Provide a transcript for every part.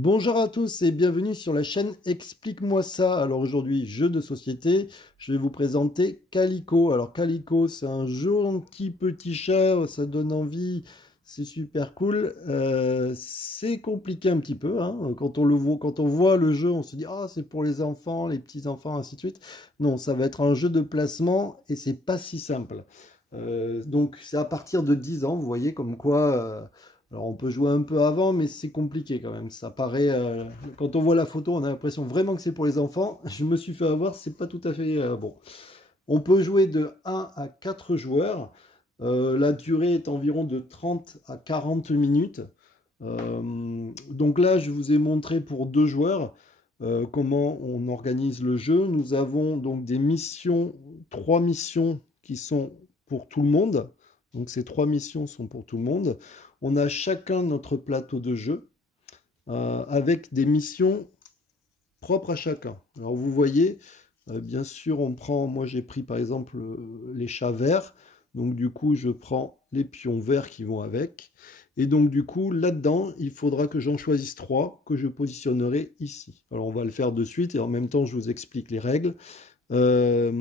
Bonjour à tous et bienvenue sur la chaîne Explique-moi ça. Alors aujourd'hui, jeu de société, je vais vous présenter Calico. Alors Calico, c'est un gentil petit chat, ça donne envie, c'est super cool. C'est compliqué un petit peu, hein. Quand on le voit, quand on voit le jeu, on se dit ah c'est pour les enfants, les petits-enfants, ainsi de suite. Non, ça va être un jeu de placement et c'est pas si simple. Donc c'est à partir de 10 ans, vous voyez comme quoi... alors on peut jouer un peu avant, mais c'est compliqué quand même. Ça paraît, quand on voit la photo, on a l'impression vraiment que c'est pour les enfants. Je me suis fait avoir, c'est pas tout à fait bon. On peut jouer de 1 à 4 joueurs. La durée est environ de 30 à 40 minutes. Donc là, je vous ai montré pour 2 joueurs comment on organise le jeu. Nous avons donc des missions, 3 missions qui sont pour tout le monde. Donc ces 3 missions sont pour tout le monde. On a chacun notre plateau de jeu avec des missions propres à chacun. Alors vous voyez, bien sûr, on prend, moi j'ai pris par exemple les chats verts, donc du coup je prends les pions verts qui vont avec, et donc du coup là-dedans, il faudra que j'en choisisse 3 que je positionnerai ici. Alors on va le faire de suite et en même temps je vous explique les règles. Euh,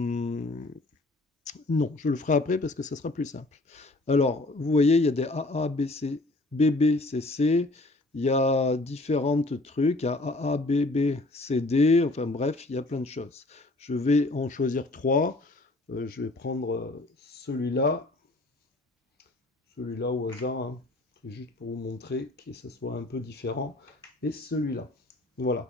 non, je le ferai après parce que ça sera plus simple. Alors, vous voyez, il y a des AA, BC, BB, CC, il y a différents trucs, il y a AA, BB, CD, enfin bref, il y a plein de choses. Je vais en choisir 3. Je vais prendre celui-là au hasard, hein, juste pour vous montrer que ça soit un peu différent, et celui-là. Voilà.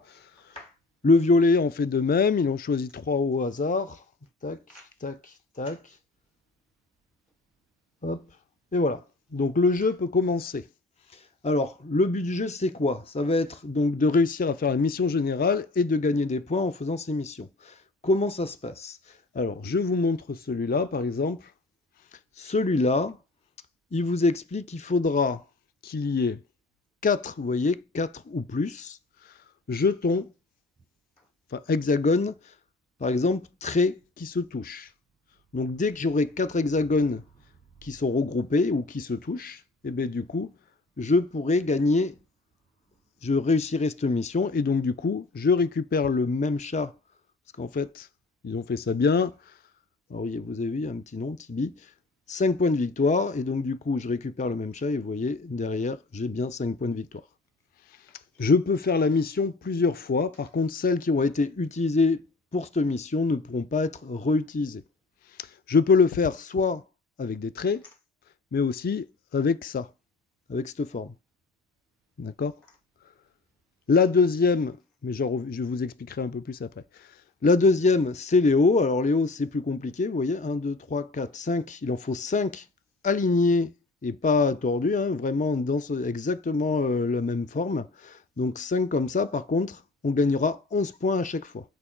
Le violet en fait de même, ils ont choisi 3 au hasard. Tac, tac, tac. Hop, et voilà. Donc le jeu peut commencer. Alors, le but du jeu, c'est quoi? Ça va être donc de réussir à faire la mission générale et de gagner des points en faisant ces missions. Comment ça se passe? Alors, je vous montre celui-là, par exemple. Celui-là, il vous explique qu'il faudra qu'il y ait 4, vous voyez, 4 ou plus jetons, enfin hexagones, par exemple, traits qui se touchent. Donc, dès que j'aurai 4 hexagones qui sont regroupés ou qui se touchent, et bien du coup, je pourrais gagner, je réussirai cette mission, et donc du coup, je récupère le même chat, parce qu'en fait, ils ont fait ça bien. Alors vous avez vu, un petit nom, Tibi. 5 points de victoire, et donc du coup, je récupère le même chat, et vous voyez, derrière, j'ai bien 5 points de victoire. Je peux faire la mission plusieurs fois, par contre, celles qui ont été utilisées pour cette mission ne pourront pas être réutilisées. Je peux le faire soit avec des traits, mais aussi avec ça, avec cette forme. D'accord? La deuxième, mais genre, je vous expliquerai un peu plus après. La deuxième, c'est les hauts. Alors les hauts, c'est plus compliqué. Vous voyez, 1, 2, 3, 4, 5. Il en faut 5 alignés et pas tordus, hein, vraiment dans exactement la même forme. Donc 5 comme ça, par contre, on gagnera 11 points à chaque fois.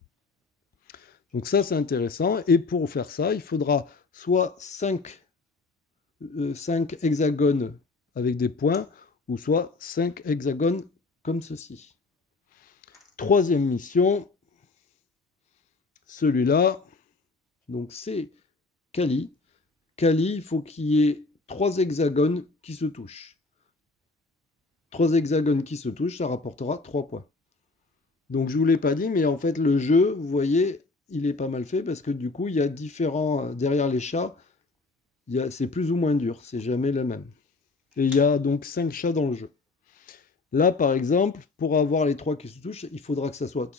Donc ça, c'est intéressant. Et pour faire ça, il faudra soit 5 hexagones avec des points, ou soit 5 hexagones comme ceci. Troisième mission, celui-là, donc c'est Kali. Kali, il faut qu'il y ait 3 hexagones qui se touchent. 3 hexagones qui se touchent, ça rapportera 3 points. Donc je ne vous l'ai pas dit, mais en fait le jeu, vous voyez, il est pas mal fait parce que du coup, il y a différents, derrière les chats, c'est plus ou moins dur, c'est jamais la même. Et il y a donc 5 chats dans le jeu. Là, par exemple, pour avoir les 3 qui se touchent, il faudra que ça soit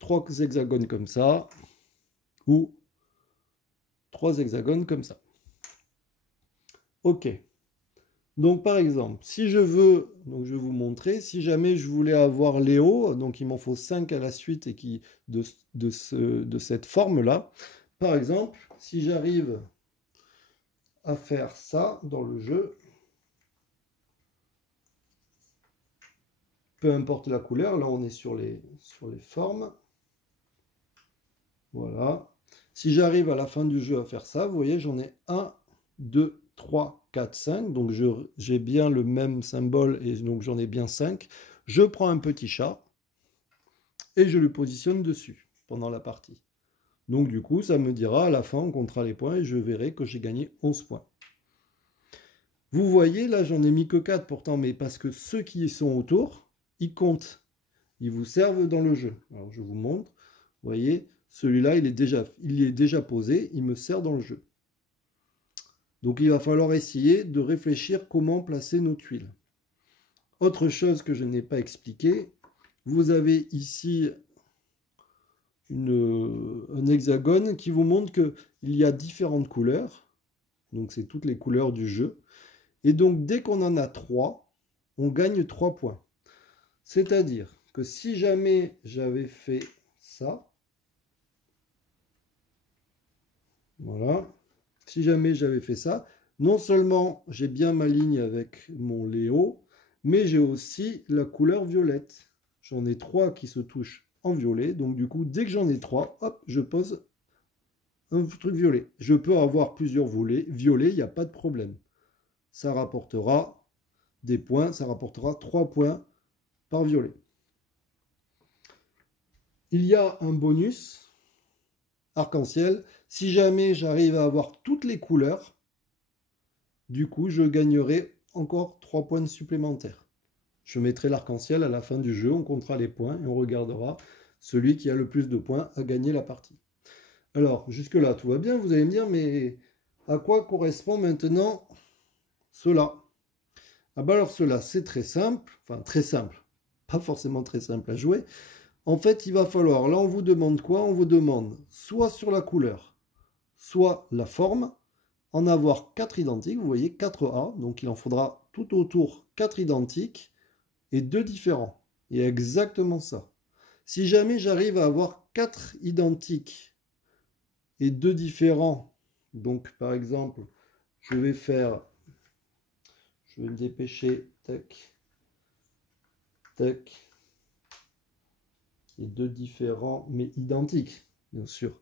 3 hexagones comme ça, ou 3 hexagones comme ça. Ok. Donc, par exemple, si je veux, donc je vais vous montrer, si jamais je voulais avoir Léo, donc il m'en faut 5 à la suite et qui de cette forme-là. Par exemple, si j'arrive à faire ça dans le jeu, peu importe la couleur, là on est sur les formes. Voilà. Si j'arrive à la fin du jeu à faire ça, vous voyez, j'en ai 1, 2, 3, 4, 5. Donc j'ai bien le même symbole et donc j'en ai bien 5. Je prends un petit chat et je le positionne dessus pendant la partie. Donc du coup, ça me dira à la fin, on comptera les points et je verrai que j'ai gagné 11 points. Vous voyez, là j'en ai mis que 4 pourtant, mais parce que ceux qui sont autour, ils comptent. Ils vous servent dans le jeu. Alors je vous montre. Vous voyez, celui-là, il est déjà posé. Il me sert dans le jeu. Donc il va falloir essayer de réfléchir comment placer nos tuiles. Autre chose que je n'ai pas expliqué, vous avez ici un hexagone qui vous montre qu'il y a différentes couleurs. Donc c'est toutes les couleurs du jeu. Et donc dès qu'on en a 3, on gagne 3 points. C'est-à-dire que si jamais j'avais fait ça, voilà, si jamais j'avais fait ça, non seulement j'ai bien ma ligne avec mon Léo, mais j'ai aussi la couleur violette. J'en ai 3 qui se touchent en violet, donc du coup, dès que j'en ai 3, hop, je pose un truc violet. Je peux avoir plusieurs violets, il n'y a pas de problème. Ça rapportera des points, ça rapportera 3 points par violet. Il y a un bonus arc-en-ciel. Si jamais j'arrive à avoir toutes les couleurs, du coup, je gagnerai encore 3 points supplémentaires. Je mettrai l'arc-en-ciel à la fin du jeu, on comptera les points et on regardera celui qui a le plus de points à gagner la partie. Alors, jusque-là, tout va bien. Vous allez me dire, mais à quoi correspond maintenant cela? Ah ben alors cela, c'est très simple. Enfin, très simple. Pas forcément très simple à jouer. En fait, il va falloir, là on vous demande quoi? On vous demande soit sur la couleur, soit la forme, en avoir 4 identiques, vous voyez 4A, donc il en faudra tout autour 4 identiques et 2 différents. Et exactement ça. Si jamais j'arrive à avoir 4 identiques et 2 différents, donc par exemple, je vais me dépêcher, tac, tac, et 2 différents, mais identiques, bien sûr.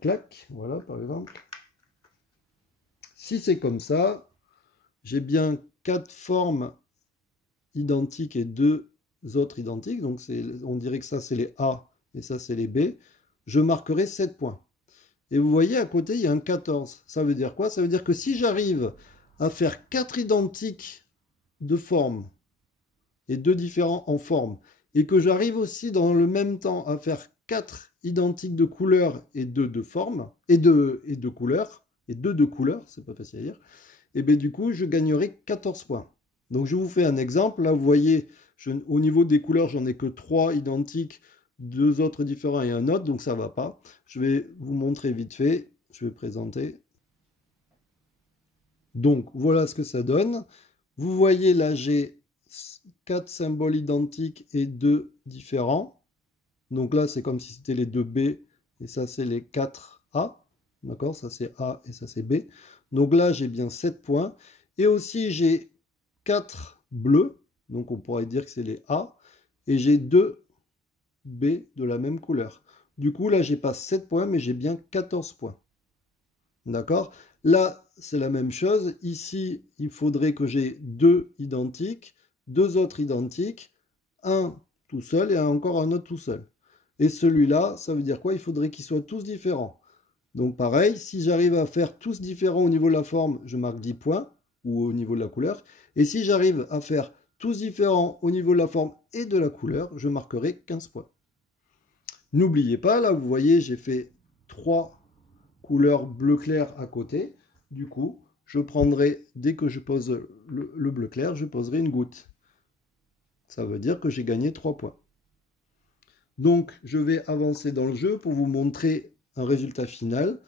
Clac, voilà par exemple. Si c'est comme ça, j'ai bien 4 formes identiques et 2 autres identiques, donc on dirait que ça c'est les A et ça c'est les B, je marquerai 7 points. Et vous voyez à côté il y a un 14. Ça veut dire quoi? Ça veut dire que si j'arrive à faire 4 identiques de forme et 2 différents en forme, et que j'arrive aussi dans le même temps à faire 4 identiques de couleur et 2 de forme, et 2 couleurs, et 2 de couleurs, c'est pas facile à dire, et bien du coup je gagnerai 14 points. Donc je vous fais un exemple, là vous voyez, au niveau des couleurs j'en ai que 3 identiques, 2 autres différents et un autre, donc ça va pas. Je vais vous montrer vite fait, je vais présenter. Donc voilà ce que ça donne. Vous voyez là j'ai 4 symboles identiques et 2 différents. Donc là, c'est comme si c'était les 2 B et ça, c'est les 4 A. D'accord? Ça, c'est A et ça, c'est B. Donc là, j'ai bien 7 points. Et aussi, j'ai 4 bleus. Donc on pourrait dire que c'est les A. Et j'ai 2 B de la même couleur. Du coup, là, j'ai pas 7 points, mais j'ai bien 14 points. D'accord? Là, c'est la même chose. Ici, il faudrait que j'ai 2 identiques, 2 autres identiques, un tout seul et encore un autre tout seul. Et celui-là, ça veut dire quoi? Il faudrait qu'ils soient tous différents. Donc pareil, si j'arrive à faire tous différents au niveau de la forme, je marque 10 points, ou au niveau de la couleur. Et si j'arrive à faire tous différents au niveau de la forme et de la couleur, je marquerai 15 points. N'oubliez pas, là, vous voyez, j'ai fait 3 couleurs bleu clair à côté. Du coup, je prendrai, dès que je pose le bleu clair, je poserai une goutte. Ça veut dire que j'ai gagné 3 points. Donc, je vais avancer dans le jeu pour vous montrer un résultat final,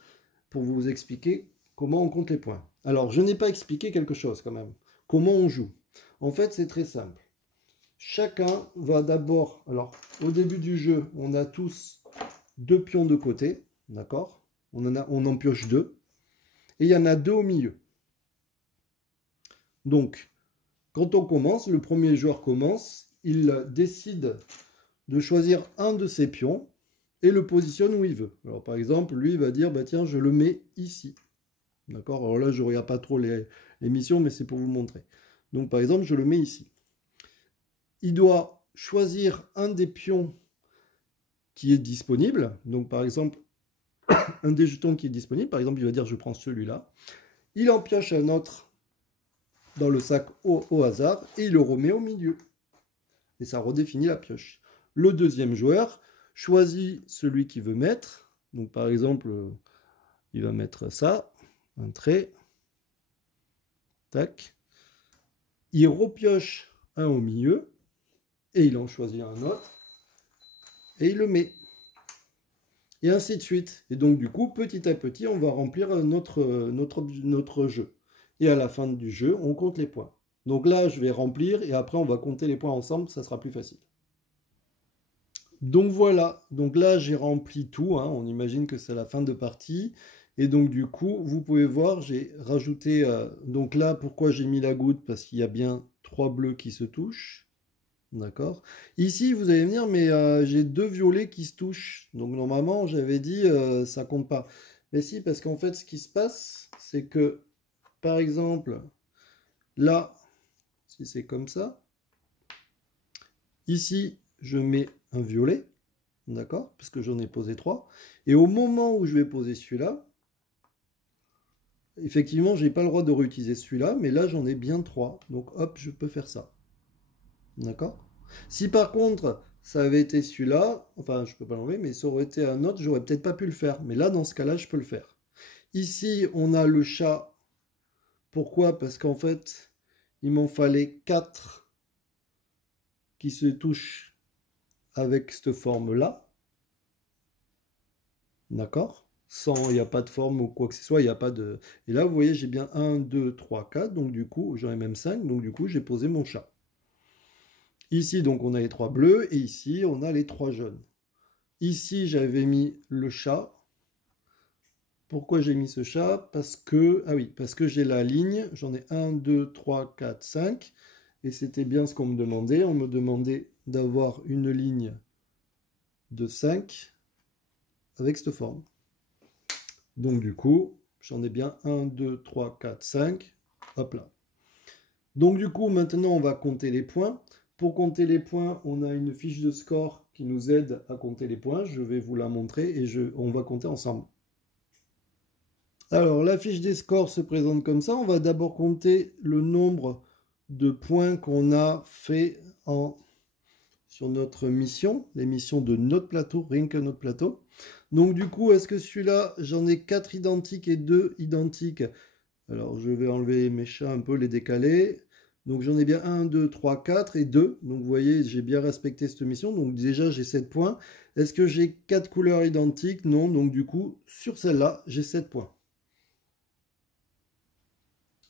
pour vous expliquer comment on compte les points. Alors, je n'ai pas expliqué quelque chose quand même. Comment on joue? En fait, c'est très simple. Chacun va d'abord... Alors, au début du jeu, on a tous 2 pions de côté, d'accord? On en pioche 2. Et il y en a 2 au milieu. Donc, quand on commence, le premier joueur commence, il décide de choisir un de ses pions et le positionne où il veut. Alors par exemple, lui il va dire, bah tiens, je le mets ici. D'accord? Alors là, je ne regarde pas trop l'émission, mais c'est pour vous montrer. Donc par exemple, je le mets ici. Il doit choisir un des pions qui est disponible. Donc par exemple, un des jetons qui est disponible. Par exemple, il va dire, je prends celui-là. Il en pioche un autre dans le sac au hasard et il le remet au milieu. et ça redéfinit la pioche. Le deuxième joueur choisit celui qu'il veut mettre. Donc par exemple, il va mettre ça, un trait, tac. Il repioche un au milieu, et il en choisit un autre, et il le met. Et ainsi de suite. Et donc du coup, petit à petit, on va remplir notre jeu. Et à la fin du jeu, on compte les points. Donc là, je vais remplir, et après, on va compter les points ensemble, ça sera plus facile. Donc voilà, donc là j'ai rempli tout, hein. On imagine que c'est la fin de partie. Et donc du coup, vous pouvez voir, j'ai rajouté, donc là pourquoi j'ai mis la goutte? Parce qu'il y a bien 3 bleus qui se touchent. D'accord. Ici, vous allez me dire, mais j'ai 2 violets qui se touchent. Donc normalement, j'avais dit, ça compte pas. Mais si, parce qu'en fait, ce qui se passe, c'est que, par exemple, là, si c'est comme ça, ici, je mets un violet, d'accord, parce que j'en ai posé 3. Et au moment où je vais poser celui-là, effectivement, j'ai pas le droit de réutiliser celui-là, mais là, j'en ai bien 3. Donc hop, je peux faire ça. D'accord? Si par contre, ça avait été celui-là, enfin, je peux pas l'enlever, mais ça aurait été un autre, j'aurais peut-être pas pu le faire. Mais là, dans ce cas-là, je peux le faire. Ici, on a le chat. Pourquoi? Parce qu'en fait, il m'en fallait 4 qui se touchent avec cette forme-là. D'accord? Sans, il n'y a pas de forme ou quoi que ce soit, il n'y a pas de... Et là, vous voyez, j'ai bien 1, 2, 3, 4, donc du coup, j'en ai même 5, donc du coup, j'ai posé mon chat. Ici, donc, on a les 3 bleus, et ici, on a les 3 jaunes. Ici, j'avais mis le chat. Pourquoi j'ai mis ce chat? Parce que, ah oui, parce que j'ai la ligne, j'en ai 1, 2, 3, 4, 5, et c'était bien ce qu'on me demandait. On me demandait d'avoir une ligne de 5 avec cette forme. Donc du coup, j'en ai bien 1, 2, 3, 4, 5, hop là. Donc du coup, maintenant, on va compter les points. Pour compter les points, on a une fiche de score qui nous aide à compter les points. Je vais vous la montrer et on va compter ensemble. Alors, la fiche des scores se présente comme ça. On va d'abord compter le nombre de points qu'on a fait sur notre mission, les missions de notre plateau, rien que notre plateau. Donc du coup, est-ce que celui-là, j'en ai 4 identiques et 2 identiques? Alors, je vais enlever mes chats un peu, les décaler. Donc j'en ai bien 1, 2, 3, 4 et 2. Donc vous voyez, j'ai bien respecté cette mission. Donc déjà, j'ai 7 points. Est-ce que j'ai 4 couleurs identiques? Non. Donc du coup, sur celle-là, j'ai 7 points.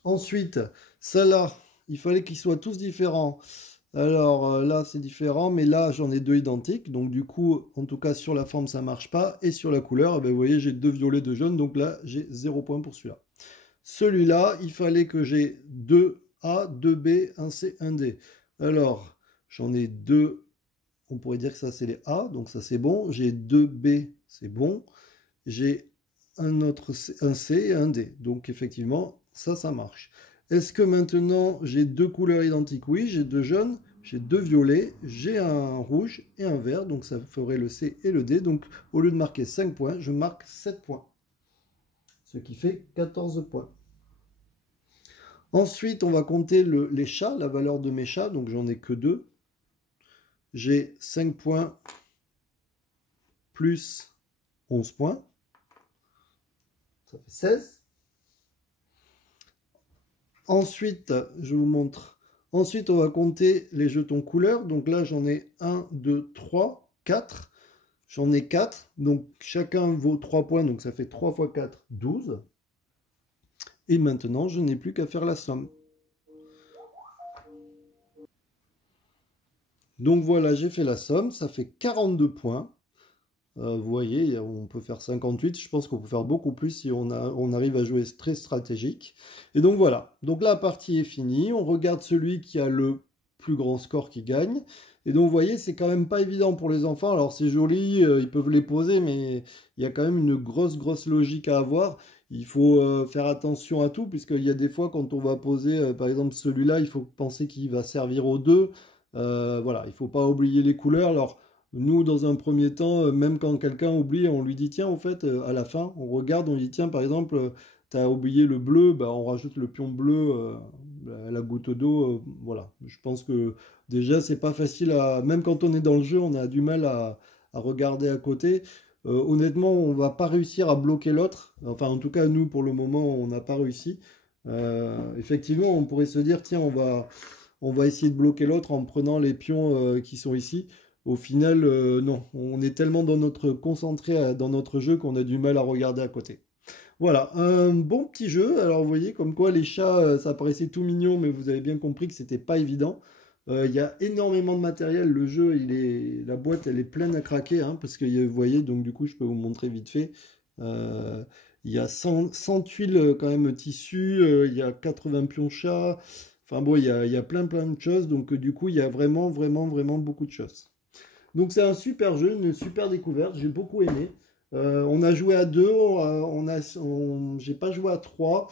Ensuite, celle-là, il fallait qu'ils soient tous différents. Alors là, c'est différent, mais là, j'en ai 2 identiques. Donc du coup, en tout cas, sur la forme, ça marche pas. Et sur la couleur, ben, vous voyez, j'ai 2 violets, 2 jaunes. Donc là, j'ai 0 point pour celui-là. Celui-là, il fallait que j'ai 2 A, 2 B, 1 C, 1 D. Alors, j'en ai 2. On pourrait dire que ça, c'est les A. Donc ça, c'est bon. J'ai 2 B, c'est bon. J'ai un C et un D. Donc effectivement, ça marche. Est-ce que maintenant j'ai 2 couleurs identiques? Oui, j'ai 2 jaunes, j'ai 2 violets, j'ai un rouge et un vert. Donc ça ferait le C et le D. Donc au lieu de marquer 5 points, je marque 7 points. Ce qui fait 14 points. Ensuite, on va compter les chats, la valeur de mes chats. Donc j'en ai que 2. J'ai 5 points plus 11 points. Ça fait 16. Ensuite, je vous montre. Ensuite, on va compter les jetons couleurs. Donc là, j'en ai 1, 2, 3, 4. J'en ai 4. Donc chacun vaut 3 points. Donc ça fait 3 fois 4, 12. Et maintenant, je n'ai plus qu'à faire la somme. Donc voilà, j'ai fait la somme. Ça fait 42 points. Vous voyez, on peut faire 58. Je pense qu'on peut faire beaucoup plus si on arrive à jouer très stratégique. Et donc voilà. Donc la partie est finie. On regarde celui qui a le plus grand score qui gagne. Et donc vous voyez, c'est quand même pas évident pour les enfants. Alors c'est joli, ils peuvent les poser, mais il y a quand même une grosse logique à avoir. Il faut faire attention à tout, puisqu'il y a des fois, quand on va poser, par exemple, celui-là, il faut penser qu'il va servir aux deux. Voilà, il ne faut pas oublier les couleurs. Alors, nous, dans un premier temps, même quand quelqu'un oublie, on lui dit, tiens, en fait, à la fin, on regarde, on lui dit, tiens, par exemple, tu as oublié le bleu, bah, on rajoute le pion bleu à la goutte d'eau. Voilà, je pense que déjà, c'est pas facile à... Même quand on est dans le jeu, on a du mal à regarder à côté. Honnêtement, on va pas réussir à bloquer l'autre. Enfin, en tout cas, nous, pour le moment, on n'a pas réussi. Effectivement, on pourrait se dire, tiens, on va essayer de bloquer l'autre en prenant les pions qui sont ici. Au final, non, on est tellement dans notre concentré dans notre jeu qu'on a du mal à regarder à côté. Voilà, un bon petit jeu. Alors vous voyez comme quoi les chats, ça paraissait tout mignon, mais vous avez bien compris que c'était pas évident. Il y a énormément de matériel. Le jeu, la boîte, elle est pleine à craquer, hein, parce que vous voyez, donc du coup, je peux vous montrer vite fait. Euh, il y a 100 tuiles quand même tissu, il y a 80 pions chats. Enfin bon, il y a plein plein de choses. Donc du coup, il y a vraiment vraiment vraiment beaucoup de choses. Donc c'est un super jeu, une super découverte, j'ai beaucoup aimé. On a joué à deux, j'ai pas joué à trois.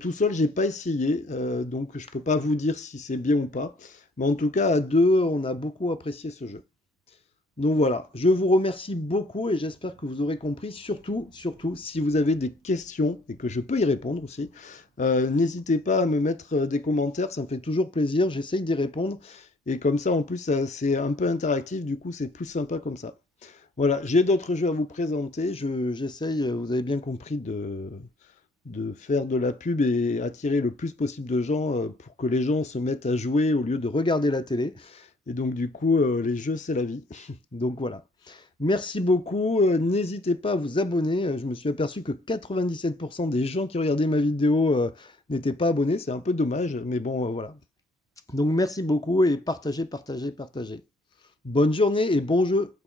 Tout seul, j'ai pas essayé, donc je peux pas vous dire si c'est bien ou pas. Mais en tout cas, à deux, on a beaucoup apprécié ce jeu. Donc voilà, je vous remercie beaucoup et j'espère que vous aurez compris. Surtout, surtout, si vous avez des questions et que je peux y répondre aussi, n'hésitez pas à me mettre des commentaires, ça me fait toujours plaisir. J'essaye d'y répondre et comme ça, en plus, c'est un peu interactif, du coup, c'est plus sympa comme ça. Voilà, j'ai d'autres jeux à vous présenter. J'essaye, vous avez bien compris, de faire de la pub et attirer le plus possible de gens pour que les gens se mettent à jouer au lieu de regarder la télé. Et donc du coup, les jeux, c'est la vie. Donc voilà. Merci beaucoup. N'hésitez pas à vous abonner. Je me suis aperçu que 97% des gens qui regardaient ma vidéo n'étaient pas abonnés. C'est un peu dommage, mais bon, voilà. Donc merci beaucoup et partagez, partagez, partagez. Bonne journée et bon jeu.